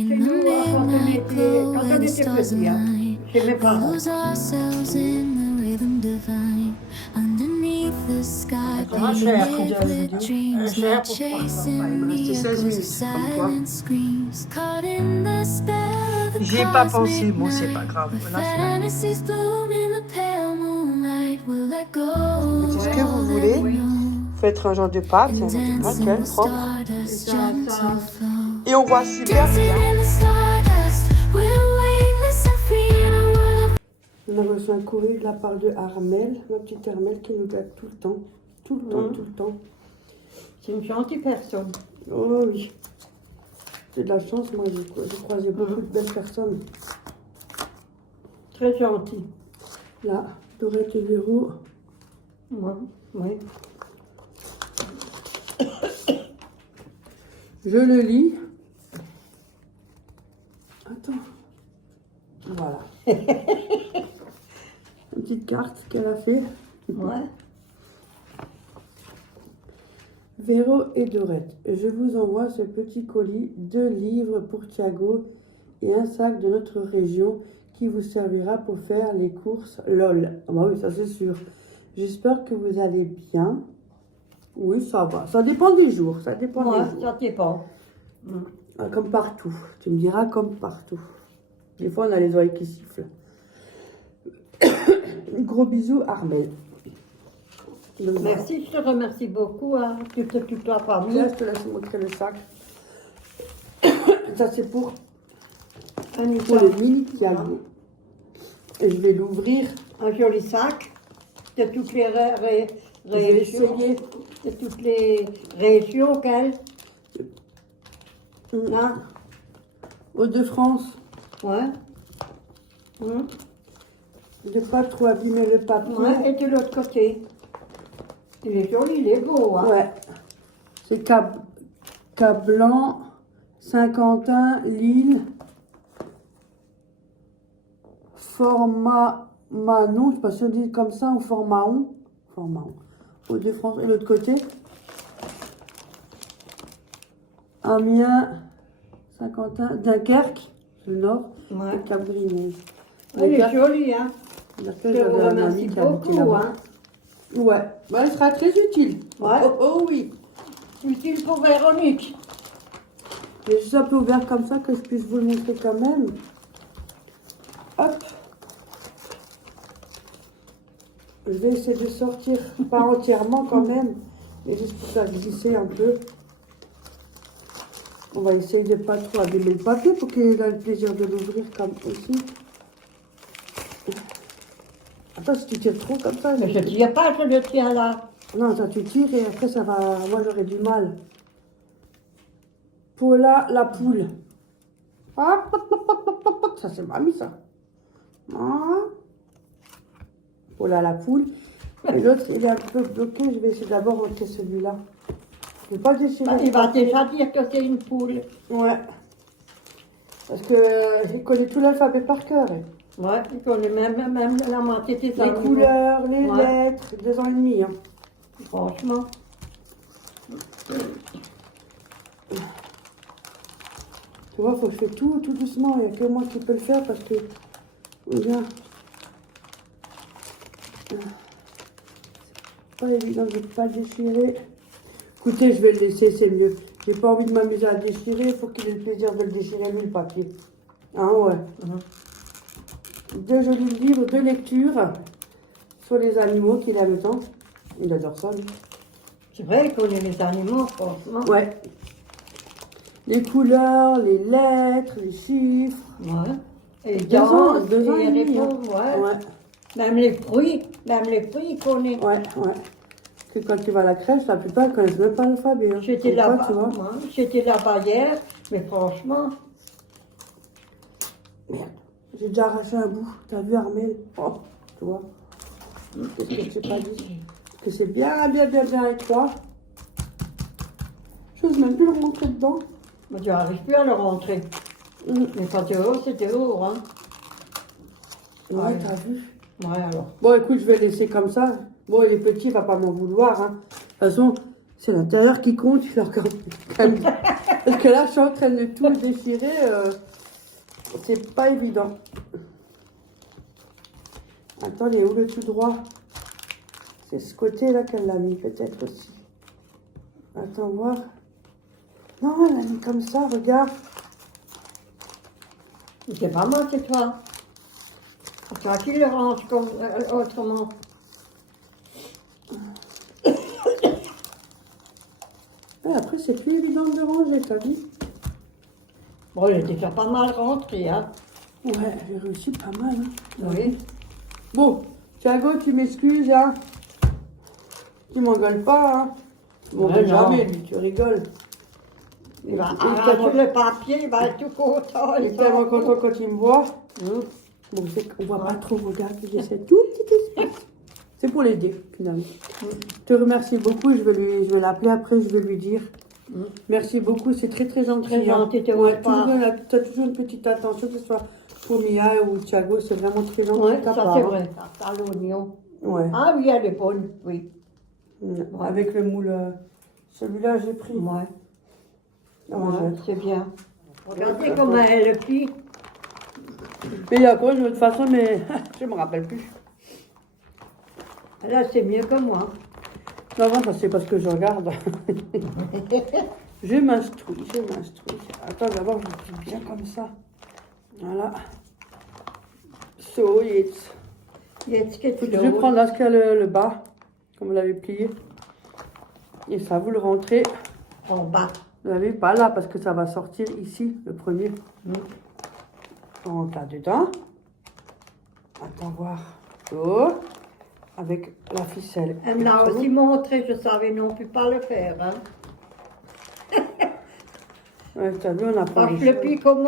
Chez nous, quand on était petit, hein, chez mes parents. Comment je fais à couper la vidéo? Je fais pour rester 16 minutes, comme toi. J'y ai pas pensé, bon c'est pas grave. Voilà, c'est ce que vous voulez. Faites un genre de pâte, c'est un genre de pâte, quelle propre. Et on voit super bien. On a reçu un courrier de la part de Armel, ma petite Armel qui nous gâte tout le temps. Tout le temps, tout le temps. C'est une gentille personne. Oh oui. J'ai de la chance, moi, j'ai croisé beaucoup de belles personnes. Très gentille. Là, Dorette et Véro. Oui. Je le lis. Attends. Voilà. Une petite carte qu'elle a fait. Ouais. Véro et Dorette, je vous envoie ce petit colis, 2 livres pour Thiago et un sac de notre région qui vous servira pour faire les courses LOL. Ah bah oui, ça c'est sûr. J'espère que vous allez bien. Oui, ça va. Ça dépend des jours. Ça dépend des jours. Ça dépend. Ah, comme partout. Tu me diras comme partout. Des fois, on a les oreilles qui sifflent. Gros bisous, Armel. Merci, je te remercie beaucoup. Hein. Tu t'occupes de la famille. Là, je te laisse montrer le sac. Ça, c'est pour le mini Thiago. Et je vais l'ouvrir. Un joli sac de toutes les régions. De toutes les régions qu'elle. Hein? Hauts-de-France. Ouais. De pas trop abîmer le papier. Ouais, et de l'autre côté. Il est joli, il est beau. Hein? Ouais. C'est Cap-Blanc, Saint-Quentin, Lille, Format Manon, je sais pas si on dit comme ça, ou Formaon. Formaon. Hauts-de-France. Et l'autre côté, Amiens, Saint-Quentin, Dunkerque, le nord, Ouais. et Cap-Griné. Elle est jolie, hein. Je Je vous remercie beaucoup, hein. Ouais, bah, elle sera très utile. Ouais. Oh oui. Utile pour Véronique. J'ai juste un peu ouvert comme ça que je puisse vous le montrer quand même. Hop. Je vais essayer de sortir, pas entièrement quand même, mais juste pour faire glisser un peu. On va essayer de pas trop abîmer le papier pour qu'il ait le plaisir de l'ouvrir comme aussi. Attends, si tu tires trop comme ça... Mais je ne tire pas, je le tiens là. Non, ça tu tires et après ça va... Moi j'aurais du mal. Paula la poule. Ah, ça c'est mamie ça. Ah. Paula la poule. Et l'autre il est un peu bloqué. Je vais essayer d'abord montrer celui-là. Je ne vais pas déchirer. Il va déjà dire que c'est une poule. Ouais. Parce que j'ai collé tout l'alphabet par cœur. Ouais, il connaît même la moitié des Les couleurs, les lettres, 2 ans et demi. Hein. Franchement. Tu vois, faut que je fasse tout doucement. Il n'y a que moi qui peux le faire parce que... Regarde. C'est pas évident de ne pas le déchirer. Écoutez, je vais le laisser, c'est mieux. J'ai pas envie de m'amuser à le déchirer. Il faut qu'il ait le plaisir de le déchirer, lui, le papier. Hein, ouais. 2 jolis livres de lecture sur les animaux qu'il aime tant. Il adore ça, lui. C'est vrai, il connaît les animaux, franchement. Ouais. Les couleurs, les lettres, les chiffres. Ouais. Et les 2 ans, 2 ans et et les demi. Hein. réponses, ouais. Ouais. Même les fruits, il connaît. Ouais, ouais. Parce que quand tu vas à la crèche, la plupart ne connaissent même pas l'alphabet. Hein. J'étais Comme là-bas, quoi, tu vois. moi, j'étais là-bas hier, mais franchement, Merde, j'ai déjà arraché un bout. T'as vu, Armel? Oh, tu vois. Qu'est-ce que je t'ai pas dit? Parce que c'est bien étroit. J'ose même plus le rentrer dedans. moi, tu n'arrives plus à le rentrer. Mais quand tu es haut, c'était haut, hein. Ouais, t'as vu. Ouais, alors. Bon, écoute, je vais laisser comme ça. Bon, il est petit, il va pas m'en vouloir. Hein. De toute façon, c'est l'intérieur qui compte. Il a encore... Parce que là, je suis en train de tout déchirer. C'est pas évident. Attends, il est où le tout droit? C'est ce côté-là qu'elle l'a mis, peut-être aussi. Attends, voir. Non, elle l'a mis comme ça, regarde. C'est pas moi, c'est toi. C'est toi qui le range comme, autrement. Et après, c'est plus évident de ranger, t'as vu? Bon, il est déjà pas mal rentré, hein. Ouais, j'ai réussi pas mal. Hein. Oui. Bon, Thiago, tu m'excuses, hein. Tu m'engueules pas, hein. Bon, Ouais, jamais, non. lui, tu rigoles. Il va Il est arracher le papier, il va être tout content. Il est tellement content quand il me voit. Bon, c'est qu'on voit pas trop, regarde, j'ai ce tout petit espace. C'est pour l'aider, finalement. Je te remercie beaucoup, je vais l'appeler après, je vais lui dire. Merci beaucoup, c'est très très gentil. Très gentil, tu ouais, vois pas. tu as toujours une petite attention, que ce soit pour Mia ou Thiago, c'est vraiment très gentil. Oui, de ta ça part, c'est hein. vrai. Ça, l'oignon. Ouais. Ah oui, elle est bonne, oui. Avec le moule, celui-là j'ai pris. Ouais. Ah, Ouais, ouais. c'est bien. Regardez comment elle plie. Mais il y a encore une autre façon, mais je me rappelle plus. Là, c'est mieux que moi. Non, moi, ça c'est parce que je regarde. Je m'instruis. Attends, d'abord, je le plie bien comme ça. Voilà. So, jetzt. Jetzt geht's Faut toujours prendre là ce qu'il y a le bas, comme vous l'avez plié. Et ça, vous le rentrez. En bas. Vous n'avez pas là, parce que ça va sortir ici, le premier. On rentre là-dedans. Attends, voir. Oh. Avec la ficelle. Elle me l'a aussi montré, je savais non plus pas le faire. Hein. Ouais, t'as vu, on a pas Je le plie comme,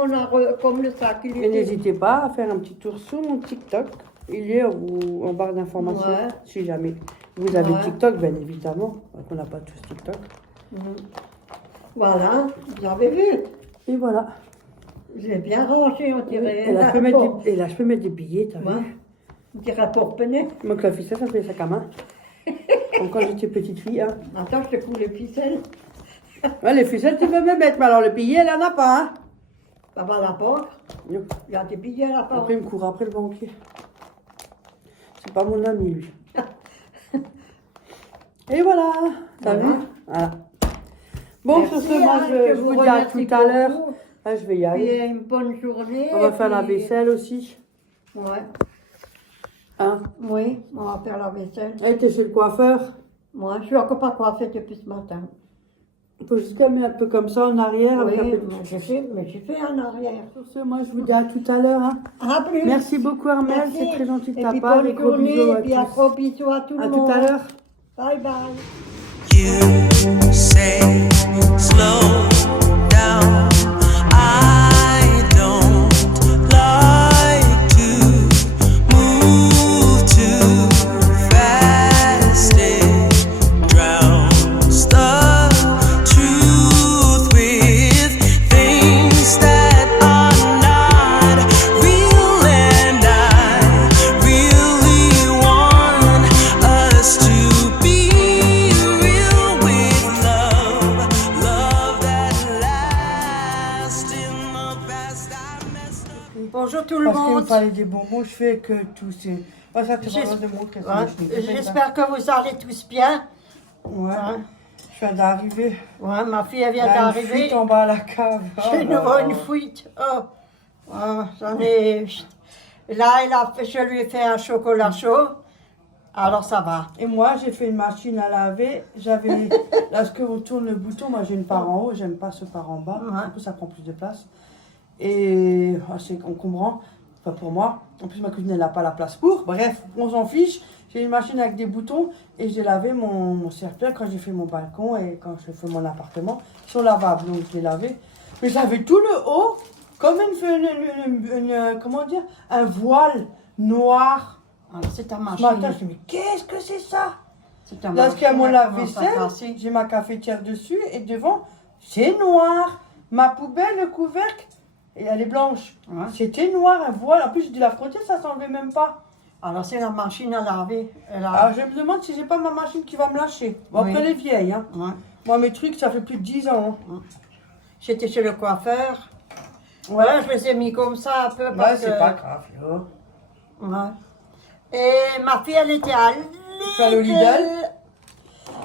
comme le sac. Il Et n'hésitez pas à faire un petit tour sur mon TikTok. Il est en barre d'informations, Ouais. si jamais. Vous avez Ouais. TikTok, bien évidemment. On n'a pas tous TikTok. Voilà, vous avez vu. Et voilà. J'ai bien rangé, on dirait. Et là, je peux mettre des billets, t'as Ouais. vu? On dirait pour peiner. Moi, que la ficelle, ça fait sac à main. Comme quand j'étais petite fille. Hein. Attends, je te coupe les ficelles. Ouais, les ficelles, tu veux me mettre, mais alors le billet, elle en a pas. Hein. Ça va à la banque. Non. Il y a des billets à la banque. Après, il me court après le banquier. C'est pas mon ami, lui. Et voilà. T'as Voilà. vu? Voilà. Bon, Merci, sur ce, moi, hein, je vous dis à tout remercie à l'heure. beaucoup. Là, je vais y aller. Et une bonne journée. On va faire la puis- vaisselle aussi. Ouais. Hein? Oui, on va faire la vaisselle. Elle était chez le coiffeur. Moi, je suis encore pas coiffée depuis ce matin. Il faut juste qu'elle mette un peu comme ça en arrière. Oui, avec un peu de- mais j'ai fait en arrière. Sur ce, moi, je vous dis à tout à l'heure. Hein. À plus. Merci beaucoup, Armel. Merci. C'est très gentil de Et ta puis part. bonne Et gros bisous journée, à et puis un tous. gros bisou à tout le À monde. tout à l'heure. Bye bye. You say slow down. I don't like to move too fast. It drowns the truth with things that are not real, and I really want us to be real with love that lasts. In the past I messed up. Bonjour tout le Parce qu'il me monde. fallait des bonbons, je fais que tous ces... Ouais, ça, tu vas J'es- de montrer. Ouais, j'espère que vous allez tous bien. Ouais. Hein. Je viens d'arriver. Ouais, ma fille elle vient Il y a une d'arriver. fuite en bas à la cave. J'ai nouveau une fuite. Oh. Oh, j'en ai. Là, je lui ai fait un chocolat chaud. Alors ça va. Et moi, j'ai fait une machine à laver. J'avais... Lorsqu'on tourne le bouton, moi j'ai une part en haut, j'aime pas ce part en bas. Ouais. En plus, ça prend plus de place. Et c'est encombrant. Pas pour moi. En plus, ma cuisine, elle n'a pas la place pour. Bref, on s'en fiche. J'ai une machine avec des boutons et j'ai lavé mon serre-pierre quand j'ai fait mon balcon et quand je fais mon appartement. Ils sont lavables, donc je l'ai lavé. Mais j'avais tout le haut comme comment dire, un voile noir. Alors c'est ta Ce machine. matin, je me suis dit, mais qu'est-ce que c'est ça? C'est ta Là, qu'il y a mon elle commence à lave-vaisselle, casser. j'ai ma cafetière dessus et devant, c'est noir. Ma poubelle, le couvercle, et elle est blanche. Ouais. C'était noir, un voile. En plus, j'ai dû la frotter, ça s'enlevait même pas. Alors c'est la machine à laver. Elle a... Alors, je me demande si j'ai pas ma machine qui va me lâcher. Bon, Oui. après, elle est vieille. Hein. Ouais. Moi, mes trucs, ça fait plus de 10 ans. Hein. J'étais chez le coiffeur. Ouais, Voilà, je les ai mis comme ça un peu. ouais Parce c'est que- pas grave. Yo. Ouais. Et ma fille, elle était à Tu allais au Lidl. Lidl?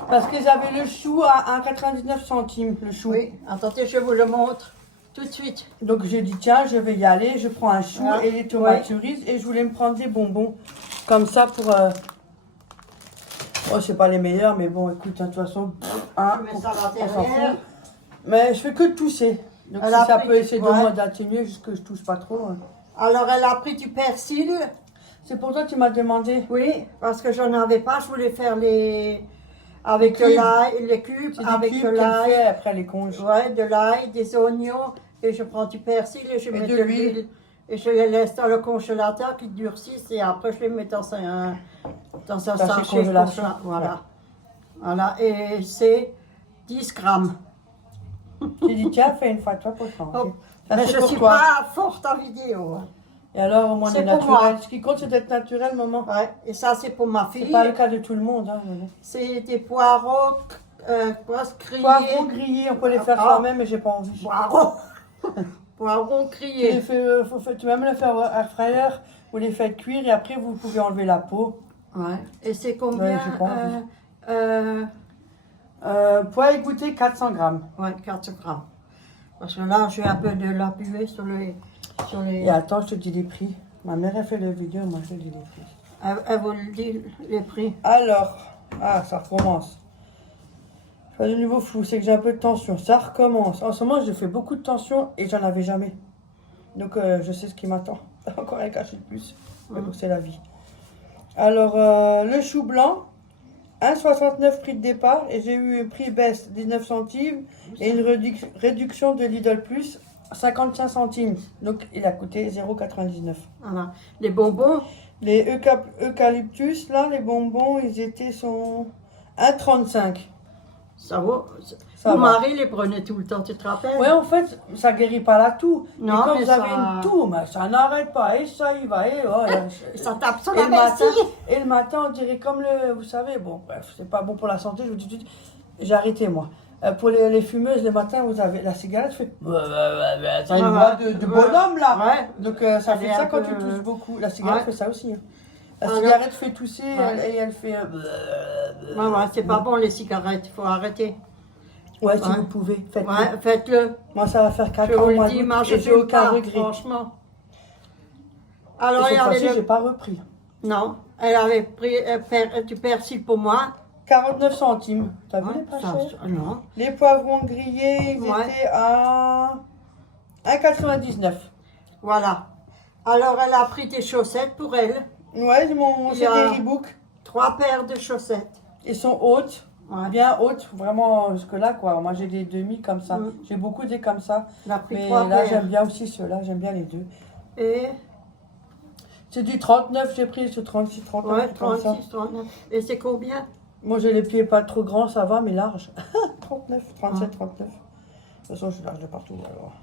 Parce qu'ils avaient le chou à 1,99 centimes, le chou. Oui, attendez, je vous le montre tout de suite. Donc j'ai dit tiens, je vais y aller, je prends un chou Ah, et les tomates ouais. cerises et je voulais me prendre des bonbons comme ça pour. Oh, c'est pas les meilleurs, mais bon, écoute, hein, de toute façon, hein, Je mets ça à on s'en l'intérieur. fout. Mais je fais que tousser. Donc Elle si a ça pris peut du- essayer de ouais. moi d'atténuer jusque que je touche pas trop. Hein. Alors, elle a pris du persil. C'est pour toi que tu m'as demandé. Oui, parce que j'en avais pas. Je voulais faire les. Avec de cubes. l'ail, les cubes, C'est avec des de cubes qu'elle l'ail. fait après les conges. Ouais, de l'ail, des oignons. Et je prends du persil et je Et mets de de l'huile. l'huile. Et je les laisse dans le congélateur qui durcissent. Et après, je les mets dans un Sachet sachet congélation. Voilà. Voilà. Et c'est 10 grammes. J'ai dit tiens, fais une fois toi pour changer. Oh, Ça, mais c'est je pour suis toi. pas forte en vidéo. Hein. Et alors, au moins, C'est des pour naturels. moi. Ce qui compte, c'est d'être naturel, maman. Ouais. Et ça, c'est pour ma C'est fille. pas le cas de tout le monde. Hein, mais bon. C'est des poireaux grillés. Poivrons grillés, on peut les faire Ah. soi-même, mais j'ai pas envie. Poireaux. Poireaux Tu les grillés. fais, tu peux même le faire au air fryer, vous les faites cuire et après vous pouvez enlever la peau. Ouais. Et c'est combien Ouais, j'ai pas envie. Poids égoutté 400 grammes. Ouais, 400 grammes. Parce que là, j'ai un peu de la buée sur les. Et attends, je te dis les prix. Ma mère a fait la vidéo, moi je te dis les prix. Elle vous le dit, les prix. Alors, ça recommence. Je fais de nouveau flou, c'est que j'ai un peu de tension. Ça recommence. En ce moment, j'ai fait beaucoup de tension et j'en avais jamais. Donc, je sais ce qui m'attend. Encore un cachet de plus. Mais bon, c'est la vie. Alors, le chou blanc, 1,69 prix de départ. Et j'ai eu un prix baisse 19 centimes et une réduction de Lidl Plus 55 centimes. Donc, il a coûté 0,99. Voilà. Les bonbons, Les eucalyptus, là, les bonbons, ils étaient son 1,35. ça vaut. Ça Mon va. mari les prenait tout le temps, tu te rappelles? Ouais, en fait, ça guérit pas la toux. Non, et quand mais vous avez ça- une toux, mais ça n'arrête pas. Et ça y va. Et, oh, Et ça tape sur et la le matin, vessie. et le matin, on dirait comme le. Vous savez, bon, bref, c'est pas bon pour la santé, je vous dis tout de suite. J'ai arrêté, moi. Pour les fumeuses, le matin, vous avez la cigarette fait. Ça a une voix de bonhomme, là. Ouais. Donc, ça Elle fait est ça un quand peu- tu tousses beaucoup. La cigarette Ouais. fait ça aussi. Hein. La Alors- cigarette fait tousser Ouais. et elle fait. Ouais, ouais, c'est pas bon les cigarettes, il faut arrêter. Ouais, si Ouais. vous pouvez, faites-le. Ouais, faites-le. Moi, ça va faire 4 Je ans, vous moi, le dis, moi, je et j'ai fume aucun pas, regret. franchement. Et Alors, cette regardez fois-ci, le... j'ai pas repris. Non, elle avait pris du persil pour moi. 49 centimes. T'as vu Ouais, les pas ça- chers? non. Les poivrons grillés, ils Ouais. étaient à 1,99. Voilà. Alors, elle a pris des chaussettes pour elle. Ouais, Il y c'est a- des Reebok. 3 paires de chaussettes. Ils sont hautes, Ouais. bien hautes, vraiment jusque-là, quoi. Moi, j'ai des demi comme ça. Mm. J'ai beaucoup des comme ça. Elle a pris Mais 3 là, paires. j'aime bien aussi ceux-là. J'aime bien les deux. Et, C'est du 39, j'ai pris ce 36, 39, ouais, comme ça. 36, 39. Et c'est combien? Moi, j'ai les pieds pas trop grands, ça va, mais larges. 39, 37, Ah. 39. De toute façon, je suis large de partout, alors.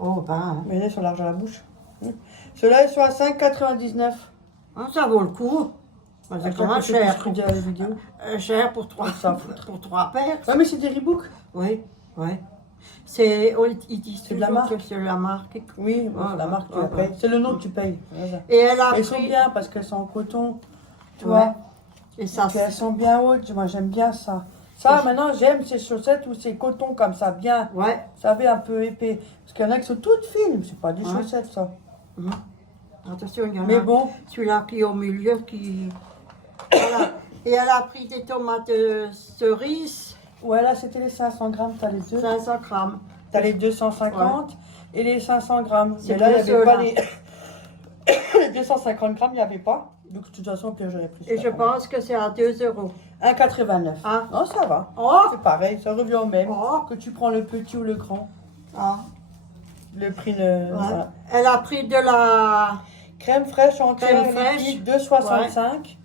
Oh, ben, Mais ils sont larges à la bouche. Ceux-là, ils sont à 5,99. hein, ça vaut le coup. Ben, c'est quand même cher. Je dis à la vidéo. Cher pour 3 Ça foutre. pour 3 paires. Ouais, mais c'est des Reebok. Oui, oui. C'est, ils disent C'est de la toujours marque. que c'est la marque. Oui, Ah, c'est la marque, tu ah, la ah. payes. C'est le nom que tu payes. Voilà. Et elle a Elles sont pris... bien parce qu'elles sont en coton. Tu Ouais. vois. Et ça, Puis elles sont bien hautes. Moi, j'aime bien ça. Ça, maintenant, j'aime ces chaussettes où c'est coton comme ça, bien. ouais. Vous savez, un peu épais. Parce qu'il y en a qui sont toutes fines. C'est pas des Ouais. chaussettes, ça. Attention, il y en a Mais bon, celui-là qui est au milieu qui... Voilà. Et elle a pris des tomates cerises, ouais, là, c'était les 500 grammes. T'as les deux. 500 grammes. T'as les 250 et les 500 grammes. C'est Mais là, il bien n'y avait pas ceux-là. les... les 250 grammes, il n'y avait pas. Donc, de toute façon, puis j'aurais pris Et ça. je pense que c'est à 2 €. 1,89. Ah. Non, ça va. Oh, C'est pareil, ça revient au même. Oh. Que tu prends le petit ou le grand. ah. Le prix de... Ouais. voilà. Elle a pris de la... Crème fraîche entière, Crème fraîche. liquide, 2,65.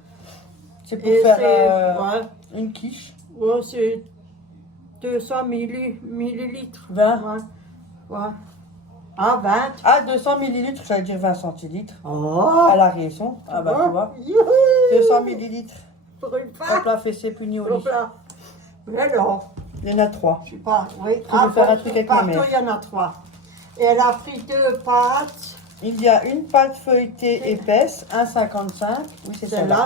C'est pour Et faire c'est... une quiche. Ouais, c'est 200 millilitres. 20. Ouais. Ouais. Ah, 20. Ah, 200 millilitres, j'allais dire 20 centilitres. Oh. À la raison. Ah bah, tu vois. Youhou. 200 millilitres. Pour une Hop femme. là, fessé puni au Hop lit. là. Mais alors, Il y en a 3. Je sais pas, oui. Tu veux faire un truc avec ma partout, mère. il y en a 3. Et elle a pris 2 pâtes. Il y a une pâte feuilletée épaisse, 1,55. Oui, c'est Celle-là. celle-là.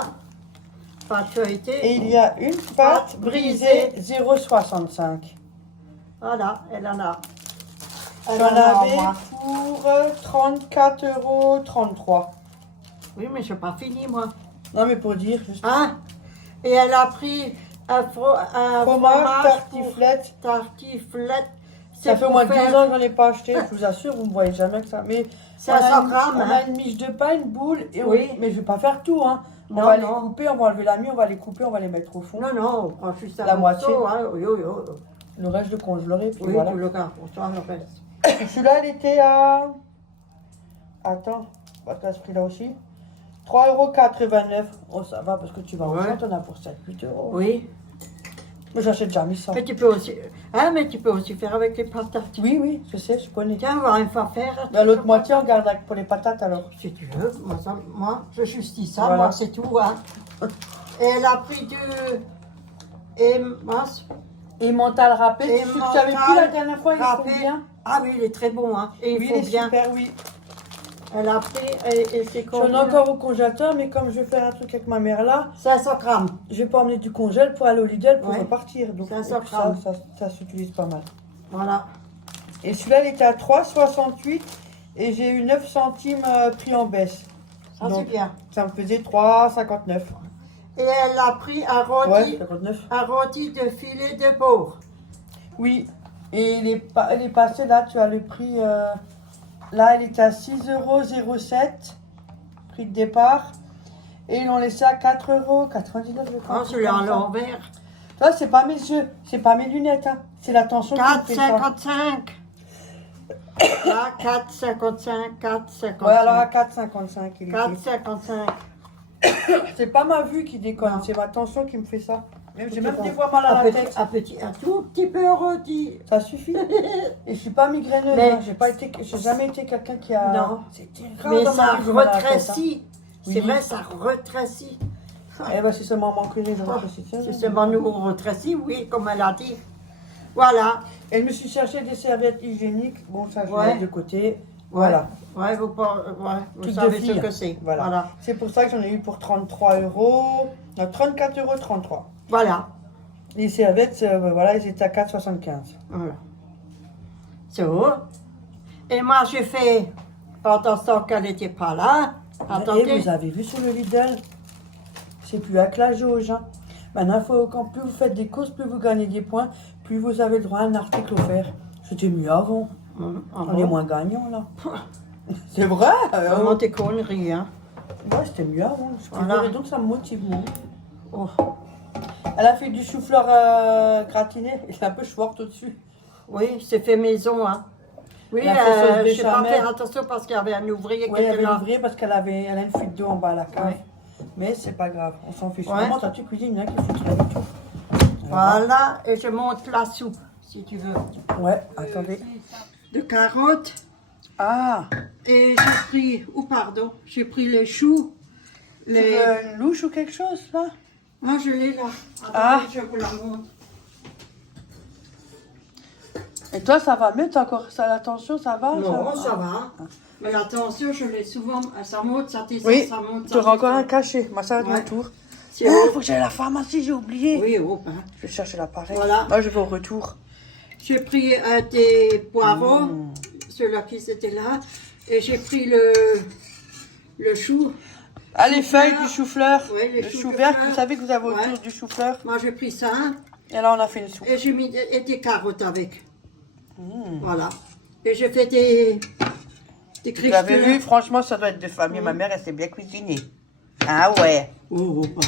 Pâte feuilletée. Et il y a une pâte brisée, 0,65. Voilà, elle en a. Elle J'en en a en avais moi. pour 34,33 €. Oui, mais je n'ai pas fini, moi. Non, mais pour dire, juste Hein? Et elle a pris un fromage, fromage tartiflette. pour tartiflette. Ça C'est fait au pour moins 10 faire ans que j'en ai pas acheté, je vous assure, vous ne me voyez jamais que ça. Mais 500 grammes. on hein. a une miche de pain, une boule, et Oui. mais je ne vais pas faire tout. Hein. On Non, va les non. couper, on va enlever la mie, on va les couper, on va les mettre au fond. Non, non, on prend juste un La morceau, moitié. hein. Oui, oui, oui. Le reste, je congèlerai, puis Oui, voilà. tu le gardes pour toi, le reste. Celui-là, il était à... Attends, parce qu'à ce prix-là aussi. 3,89 €. Oh, ça va, parce que tu vas en Ouais. vendre, on a pour 7-8 €. Oui. Mais j'achète jamais ça. Mais tu peux aussi, hein, mais tu peux aussi faire avec les patates. Oui, oui, je sais, je connais. Tiens, on va une fois faire. Mais l'autre moitié, on garde pour les patates, alors. Si tu veux, moi je justifie ça, Voilà. moi c'est tout. Hein. Et elle a pris du. Et mince, Et mental râpé, Et celui que tu avais pris la dernière fois, il râpé. faut bien. Ah oui, il est très bon. Hein. Et Oui, il il faut est bien. super, oui. Elle a pris, et c'est J'en ai combien? encore au congélateur, mais comme je vais faire un truc avec ma mère là, 500 grammes. je vais pas emmener du congèle pour aller au Lidl pour Ouais. repartir. Donc 500 ça, grammes. ça s'utilise pas mal. Voilà. Et celui-là, il était à 3,68 et j'ai eu 9 centimes prix en baisse. Ça c'est Donc, bien. ça me faisait 3,59. Et elle a pris un rôti, Ouais, 59. un rôti de filet de porc. Oui. Et il est passé là, tu as le prix. Là, il était à 6,07 €, prix de départ. Et ils l'ont laissé à 4,99 €, je crois. Oh, celui-là en l'envers. Ça, c'est pas mes yeux, c'est pas mes lunettes. Hein. C'est la tension qui me fait ça. 4,55. Là, 4,55, 4,55. Ouais, alors à 4,55. il était. 4,55. C'est pas ma vue qui déconne, Non. c'est ma tension qui me fait ça. Même- J'ai Ok, même bon. des fois mal à la tête. Un tout petit peu rôti. Ça suffit. Et je suis pas migraineuse. Mais- Hein. J'ai jamais été quelqu'un qui a. Non. C'était grave Mais dans ma ça vie, j'ai mal à la tête, hein. retrécit. C'est Oui. vrai, ça retrécit. Eh ben, si seulement manque une, je réfléchis. C'est seulement nous on retrécit, oui, comme elle a dit. Voilà. Et je me suis cherché des serviettes hygiéniques. Bon, ça, je Ouais. mets de côté. Voilà. Ouais, vous Truc de savez fille. ce que c'est. Voilà. Voilà. C'est pour ça que j'en ai eu pour 33 €. Non, 34,33 €. Voilà. Les serviettes, voilà, ils étaient à 4,75 €. Voilà. So. Et moi, j'ai fait, pendant ce temps qu'elle n'était pas là, Et attendez, vous avez vu sur le Lidl, c'est plus avec la jauge. Hein. Maintenant, quand plus vous faites des courses, plus vous gagnez des points, plus vous avez le droit à un article offert. C'était mieux avant. On est moins gagnant là. C'est vrai. Vraiment tes conneries, hein. Ouais, c'était mieux avant. Voilà. Et donc ça me motive moins. Oh. Elle a fait du chou-fleur gratiné. Il est un peu short au-dessus. Oui, c'est fait maison, hein. Oui, La sauce je n'ai pas béchamel. fait attention parce qu'il y avait un ouvrier Oui, qui elle était avait là. l'ouvrier parce elle a une fuite d'eau en bas à la cave. Ouais. Mais c'est pas grave, on s'en fiche. Ouais. Comment toi tu cuisines, hein, qu'il faut qu'il avait tout. Voilà, et je monte la soupe, si tu veux. Ouais, attendez. De carottes. Ah, Et j'ai pris les choux. tu veux une louche ou quelque chose là? Moi, je l'ai là. Attendez, Ah. je vous la montre. Et toi, ça va mieux? T'as encore ça, la tension, ça va? Non, ça va. Mais attention, je l'ai souvent, ça monte, ça descend, Oui, ça monte, tu ça auras encore un descend. cachet. Moi, ça va être Ouais. mon tour. C'est Oh, haut. faut que j'aille à la pharmacie, j'ai oublié. Oui, haut, hein. Je vais chercher l'appareil. Voilà. Moi, je vais au retour. J'ai pris des poireaux, ceux-là qui étaient là, et j'ai pris le chou. Ah, les feuilles du chou-fleur. Ouais, les le choux chou de vert, fleur. vous savez que vous avez autour Ouais. du chou-fleur. Moi, j'ai pris ça, Et là, on a fait une soupe. et j'ai mis des carottes avec. Voilà. Et j'ai fait des Vous avez vu, cristaux. franchement, ça doit être de famille. Ma mère, elle s'est bien cuisinée. Ah ouais. Oh, bah.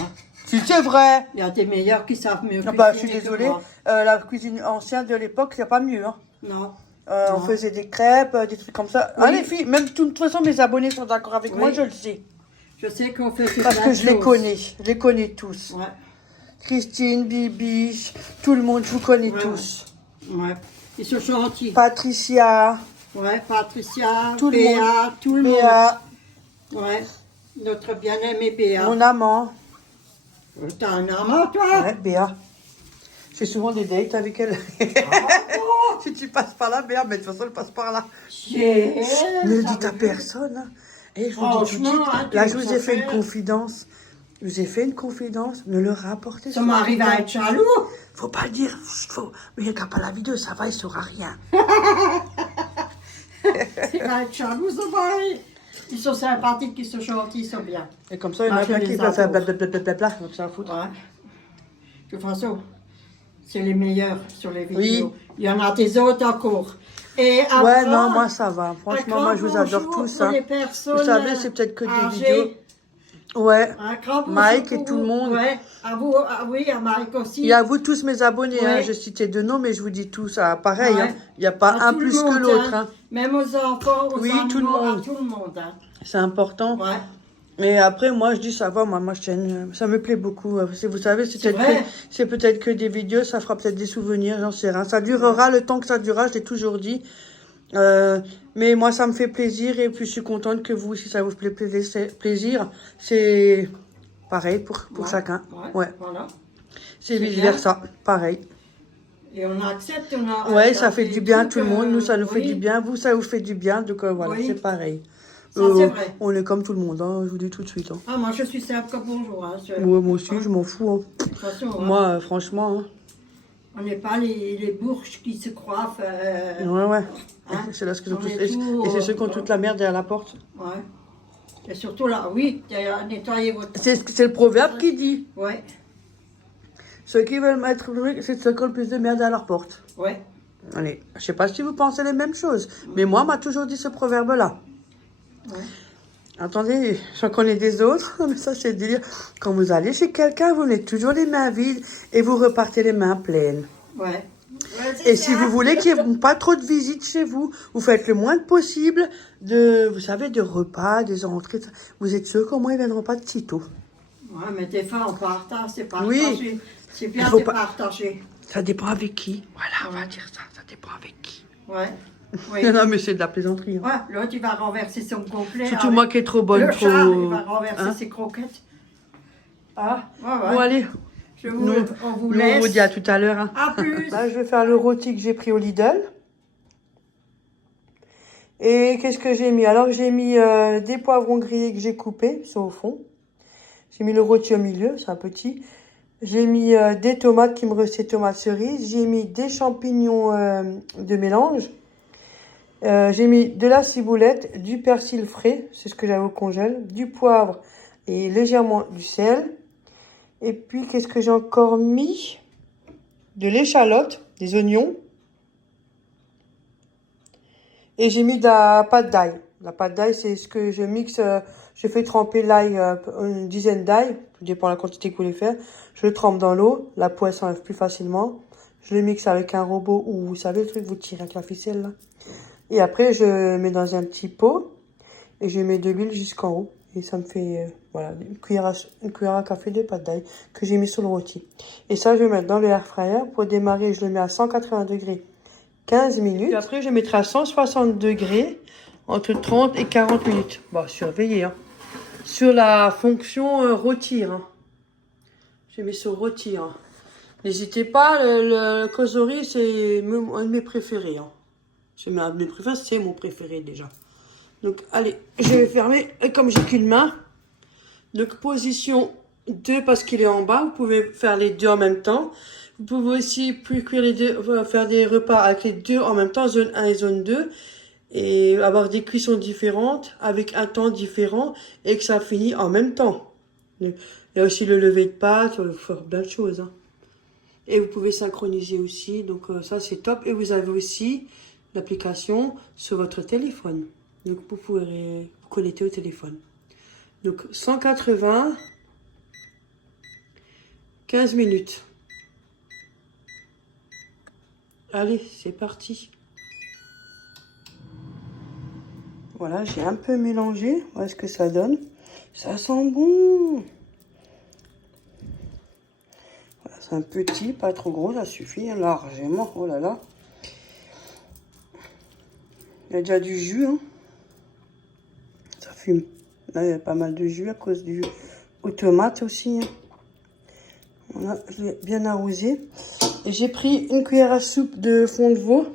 Si c'est vrai. Il y a des meilleurs qui savent mieux Ah bah, je suis cuisiner que désolée. moi. La cuisine ancienne de l'époque, il n'y a pas mieux. Hein. Non. On Non. faisait des crêpes, des trucs comme ça. Oui. Ah, les filles, même de toute façon, mes abonnés sont d'accord avec Oui. moi, je le sais. Je sais qu'on fait Parce plein que de je les choses. connais. Je les connais tous. Ouais, Christine, Bibi, tout le monde, je vous connais Ouais. tous. ouais. Ils sont gentils. Patricia, Ouais, Patricia, Tout le Béa, monde. tout le Béa, monde. Ouais. Notre bien-aimé Béa. mon amant. T'as un amant, toi? Ouais, Béa. fais souvent des dates avec elle. Si tu passes par là, merde, mais de toute façon, elle passe par là. Ne le dites à personne. Hein. Et je vous dis tout de suite, Franchement, hein, là, tu je vous me ai fait une fais- confidence. Je vous ai fait une confidence. Ne le rapportez Ça m'arrive à être jaloux. Faut pas le dire. Mais il regarde pas la vidéo, ça va, il saura rien. Il va être jaloux, ça va aller. Ils sont sympathiques, ils sont gentils, ils sont bien. Et comme ça, il y en a Ah, plein je qui les vont faire adore. blablabla. Donc ça va foutre. Ouais. De toute façon, c'est les meilleurs sur les vidéos. Il y en a des autres encore. Et un Ouais, grand- non, moi ça va. un Franchement, grand moi je vous adore bonjour tous. pour Hein. les personnes Vous savez, c'est peut-être que des âgées. vidéos. Ouais. Un grand bonjour Mike et pour tout le vous. monde. Ouais, à vous, oui, à Mike aussi. Et à vous tous mes abonnés, hein. Ouais. Je citais deux noms, mais je vous dis tous pareil. Ouais. Hein. Il n'y a pas À un tout le plus que monde, l'autre. hein. Hein. Même aux enfants, aux Oui, animaux, tout le monde. à tout le monde. Hein. C'est important. Ouais. Mais après, moi, je dis ça va, moi je tiens, ça me plaît beaucoup. Vous savez, C'est vrai. c'est peut-être que des vidéos, ça fera peut-être des souvenirs, j'en sais rien. Ça durera le temps que ça durera, je l'ai toujours dit. Mais moi, ça me fait plaisir et puis je suis contente que vous, si ça vous fait plaisir, c'est pareil pour Ouais. chacun. Ouais. Voilà. C'est C'est vice versa, pareil. Et on accepte, on a. Ouais, ça fait du bien à trucs, tout le monde. Nous, ça nous fait oui. du bien. Vous, ça vous fait du bien. Donc voilà, Oui. c'est pareil. Ça, c'est vrai. On est comme tout le monde, hein, je vous dis tout de suite. Hein. Ah, moi, je suis simple comme bonjour. Hein. Moi aussi, je m'en fous. Hein. De toute façon, hein, Moi, franchement. Hein. on n'est pas les bourges qui se coiffent. Ouais. Hein. C'est là ce qu'ils ont On tous. est tout, Et c'est ceux qui ont toute la merde derrière la porte. Ouais. Et surtout là, oui, nettoyer votre. C'est le proverbe qui dit. Ouais, Ceux qui veulent mettre le truc, c'est ceux qui ont le plus de merde derrière leur porte. ouais. Allez, je sais pas si vous pensez les mêmes choses. Mais moi, on m'a toujours dit ce proverbe-là. Ouais. Attendez, j'en connais des autres, mais ça c'est délire. Quand vous allez chez quelqu'un, vous mettez toujours les mains vides et vous repartez les mains pleines. Ouais. Et si vous voulez qu'il n'y ait pas trop de visites chez vous, vous faites le moins possible de, vous savez, de repas, des entrées. Vous êtes sûr qu'au moins ils ne viendront pas de sitôt. Ouais, mais des fois, on partage, c'est partagé. Oui. C'est bien Il faut de pas- partager. Ça dépend avec qui. Voilà, on va dire ça. Ça dépend avec qui. Ouais. Oui. Non, mais c'est de la plaisanterie. Hein. Ouais, l'autre, il va renverser son complet. Surtout avec- moi qui est trop bonne, Le trop. chat, il va renverser Hein. ses croquettes. Ah, Ouais, ouais. bon, allez. On vous Nous, laisse. on vous dit à tout à l'heure. Hein. À plus. Là, je vais faire le rôti que j'ai pris au Lidl. Et qu'est-ce que j'ai mis? Alors, j'ai mis des poivrons grillés que j'ai coupés, ils sont au fond. J'ai mis le rôti au milieu, c'est un petit. J'ai mis des tomates qui me restaient tomates cerises. J'ai mis des champignons de mélange. J'ai mis de la ciboulette, du persil frais, c'est ce que j'avais au congèle, du poivre et légèrement du sel. Et puis, qu'est-ce que j'ai encore mis? De l'échalote, des oignons. Et j'ai mis de la pâte d'ail. La pâte d'ail, c'est ce que je mixe. Je fais tremper l'ail, une dizaine d'ail, tout dépend de la quantité que vous voulez faire. Je le trempe dans l'eau, la poêle s'enlève plus facilement. Je le mixe avec un robot ou, vous savez, le truc, vous tirez avec la ficelle, là. Et après, je mets dans un petit pot et je mets de l'huile jusqu'en haut. Et ça me fait, voilà, une cuillère à café de pâte d'ail que j'ai mis sur le rôti. Et ça, je vais mettre dans le air fryer. Pour démarrer, je le mets à 180 degrés 15 minutes. Et après, je mettrai à 160 degrés entre 30 et 40 minutes. Bon, surveillez, hein. Sur la fonction rôtir. Hein. J'ai mis sur rôtir. Hein. N'hésitez pas, le cosori, c'est un de mes préférés. Hein. C'est un de mes préférés, c'est mon préféré déjà. Donc, allez, je vais fermer. Et comme j'ai qu'une main, donc position 2 parce qu'il est en bas. Vous pouvez faire les deux en même temps. Vous pouvez aussi cuire les deux, faire des repas avec les deux en même temps, zone 1 et zone 2. Et avoir des cuissons différentes avec un temps différent et que ça finit en même temps. Il y a aussi le lever de pâte, il faut faire plein de choses. Hein. Et vous pouvez synchroniser aussi, donc ça c'est top. Et vous avez aussi l'application sur votre téléphone. Donc vous pourrez vous connecter au téléphone. Donc 180, 15 minutes. Allez, c'est parti. Voilà, j'ai un peu mélangé. Voilà ce que ça donne. Ça sent bon. Voilà, c'est un petit, pas trop gros, ça suffit hein, largement. Oh là là. Il y a déjà du jus. Hein. Ça fume. Là, il y a pas mal de jus à cause du... aux tomates aussi. Hein. Voilà, je l'ai bien arrosé. Et j'ai pris une cuillère à soupe de fond de veau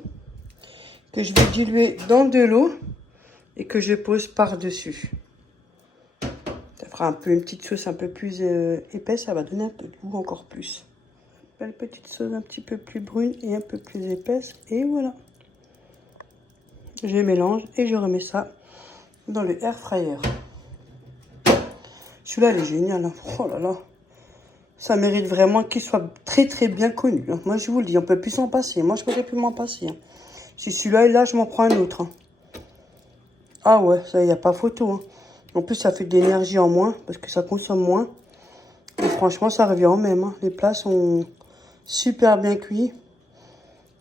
que je vais diluer dans de l'eau et que je pose par-dessus. Ça fera un peu une petite sauce un peu plus épaisse, ça va donner un peu de goût encore plus. Belle petite sauce un petit peu plus brune et un peu plus épaisse. Et voilà. Je mélange et je remets ça dans le air fryer. Celui-là, il est génial. Hein. Oh là là. Ça mérite vraiment qu'il soit très très bien connu. Hein. Moi, je vous le dis, on peut plus s'en passer. Moi, je pourrais plus m'en passer. Hein. Si celui-là est là, je m'en prends un autre. Hein. Ah ouais, ça, il n'y a pas photo. Hein. En plus, ça fait de l'énergie en moins parce que ça consomme moins. Et franchement, ça revient au même. Hein. Les plats sont super bien cuits.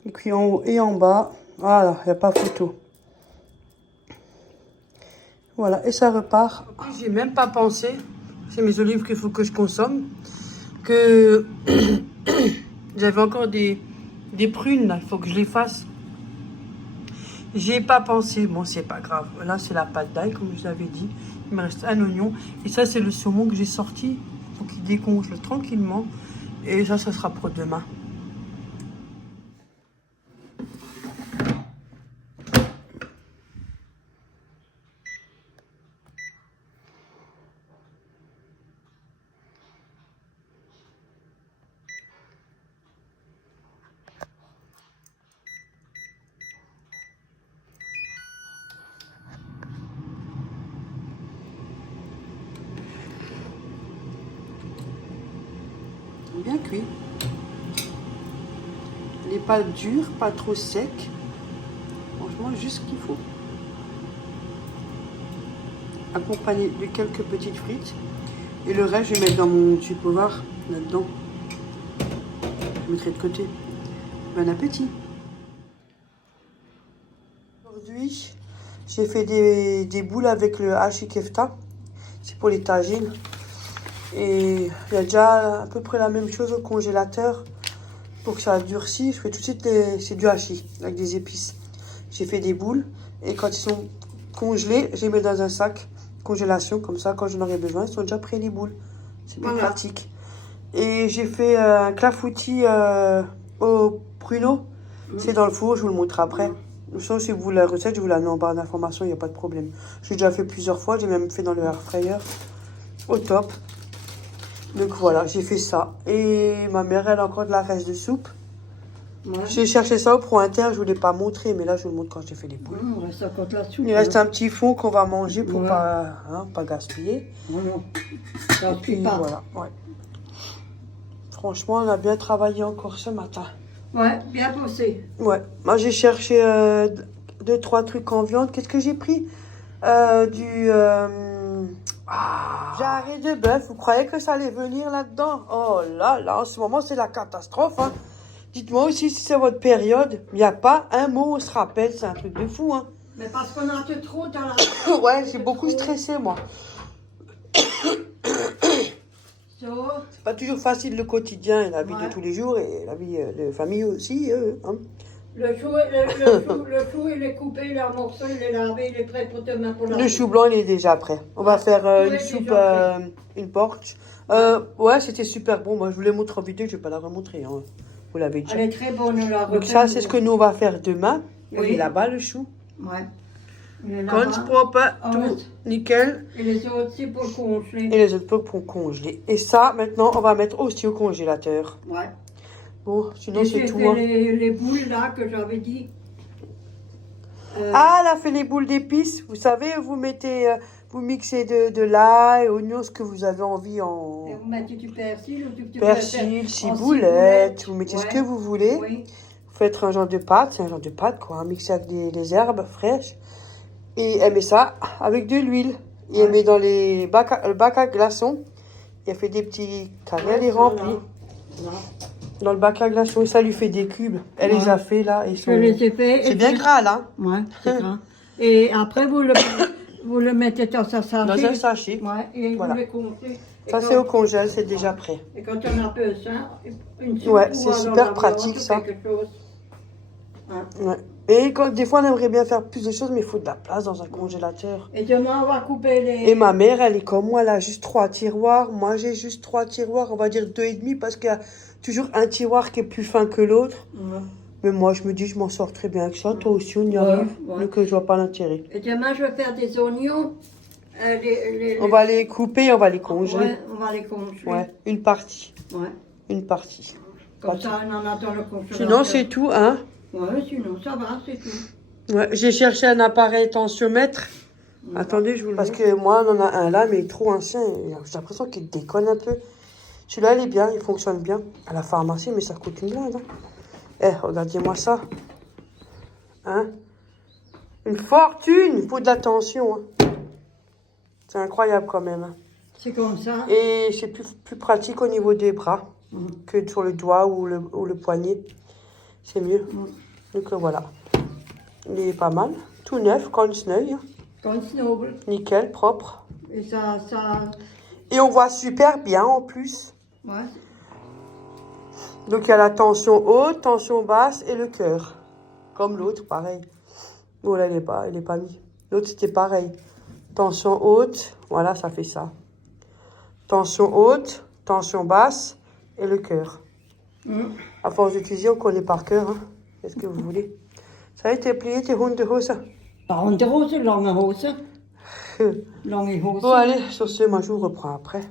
Ils cuits en haut et en bas. Voilà, il n'y a pas photo. Voilà, et ça repart. J'ai même pas pensé, c'est mes olives qu'il faut que je consomme, que j'avais encore des prunes, là, il faut que je les fasse. J'ai pas pensé, bon c'est pas grave. Là c'est la pâte d'ail, comme je vous l'avais dit. Il me reste un oignon. Et ça c'est le saumon que j'ai sorti. Il faut qu'il décongèle tranquillement. Et ça sera pour demain. Bien cuit. Il n'est pas dur, pas trop sec. Franchement, juste ce qu'il faut. Accompagné de quelques petites frites. Et le reste, je vais mettre dans mon tupperware, là-dedans. Je mettrai de côté. Bon appétit. Aujourd'hui, j'ai fait des boules avec le hachis kefta. C'est pour les tagines. Et il y a déjà à peu près la même chose au congélateur. Pour que ça durcisse, je fais tout de suite c'est du hachis avec des épices. J'ai fait des boules et quand ils sont congelés, je les mets dans un sac congélation. Comme ça, quand j'en aurai besoin, ils sont déjà prêts les boules. C'est plus pratique. Et j'ai fait un clafoutis au pruneau. C'est dans le four, je vous le montre après. Sauf si vous voulez la recette, je vous la mets en barre d'informations, il n'y a pas de problème. J'ai déjà fait plusieurs fois, j'ai même fait dans le air fryer. Au top. Donc voilà, j'ai fait ça. Et ma mère, elle a encore de la reste de soupe. Ouais. J'ai cherché ça au Pro Inter, je ne vous l'ai pas montré, mais là, je vous le montre quand j'ai fait les boules. Il reste encore de la soupe. Il reste un petit fond qu'on va manger pour pas gaspiller. Non, et puis voilà, ouais. Franchement, on a bien travaillé encore ce matin. Ouais, bien bossé. Ouais, moi j'ai cherché 2-3 trucs en viande. Qu'est-ce que j'ai pris jarret de bœuf. Vous croyez que ça allait venir là-dedans? Oh là là, en ce moment c'est la catastrophe. Hein. Dites-moi aussi si c'est votre période. Il n'y a pas un mot, on se rappelle, c'est un truc de fou. Hein. Mais parce qu'on a un trop dans la... Ouais, j'ai beaucoup stressé moi. C'est pas toujours facile le quotidien et la vie de tous les jours et la vie de famille aussi. Hein. Le chou, il est coupé, il est en morceaux, il est lavé, il est prêt pour demain pour la... Le chou blanc, il est déjà prêt. On va faire une soupe, une porch. Ouais, c'était super bon. Moi, je vous l'ai montré en vidéo, je ne vais pas la remontrer. Hein. Vous l'avez déjà. Elle est très bonne, la Donc ça, c'est ce que nous, on va faire demain. Oui. Il est là-bas, le chou. Ouais. Ganz propre, tout nickel. Et les autres, c'est pour congeler. Et les autres pour congeler. Et ça, maintenant, on va mettre aussi au congélateur. Ouais. Bon, sinon c'est tout. Hein. Les boules là que j'avais dit. Ah, elle a fait les boules d'épices. Vous savez, vous mettez, vous mixez de l'ail, oignons, ce que vous avez envie en. Et vous mettez du persil ou du persil, ciboulette, vous mettez ce que vous voulez. Oui. Vous faites un genre de pâte, c'est un genre de pâte quoi, hein, mixé avec des herbes fraîches. Et elle met ça avec de l'huile. Et elle met dans le bac à glaçons. Et elle fait des petits carrés, elle les remplit. Dans le bac à glaçons, et ça lui fait des cubes. Elle les a fait là. Je les ai fait. C'est bien gras là. Ouais, c'est gras. Et après, vous le mettez dans un sachet. Dans un sachet. Ouais, et voilà. vous le congez. Ça, c'est au congèle, c'est déjà prêt. Et quand on a peu ça, une soupe. Ouais, c'est super pratique ça. Ouais. Ouais. Et quand, des fois, on aimerait bien faire plus de choses, mais il faut de la place dans un congélateur. Et demain, on va couper les... Et ma mère, elle est comme moi, elle a juste 3 tiroirs. Moi, j'ai juste 3 tiroirs, on va dire 2,5 parce qu'il y a toujours un tiroir qui est plus fin que l'autre. Ouais. Mais moi, je me dis, je m'en sors très bien avec ça. Toi aussi, on y Ouais, arrive. ouais. Donc, je vois pas l'intérêt. Et demain, je vais faire des oignons. On va les couper, on va les congeler. Ouais, on va les congeler. Ouais, une partie. Ouais. Une partie. Comme ça, on en a dans le congélateur. Sinon, c'est tout, hein. Ouais, sinon, ça va, c'est tout. Ouais, j'ai cherché un appareil tensiomètre. Attendez, je vous le Parce que moi, on en a un là, mais il est trop ancien. J'ai l'impression qu'il déconne un peu. Celui-là, il est bien, il fonctionne bien. À la pharmacie, mais ça coûte une blinde. Hein. Eh, regardez-moi ça. Hein? Une fortune pour de la tension. Hein. C'est incroyable quand même. Hein. C'est comme ça. Et c'est plus pratique au niveau des bras que sur le doigt ou le poignet. C'est mieux. Donc voilà. Il est pas mal. Tout neuf, Consneuil. Consnoble. Nickel, propre. Et ça... Et on voit super bien en plus. Ouais. Donc il y a la tension haute, tension basse et le cœur. Comme l'autre, pareil. Oh là, il est pas mis. L'autre, c'était pareil. Tension haute, voilà, ça fait ça. Tension haute, tension basse et le cœur. À force d'utiliser, on connaît par cœur. Hein. Qu'est-ce que vous voulez? Ça a été plié, tes Hundehose? Par Hundehose, lange Hose. Lange Hose. Bon, allez, sur ce, moi, je vous reprends après.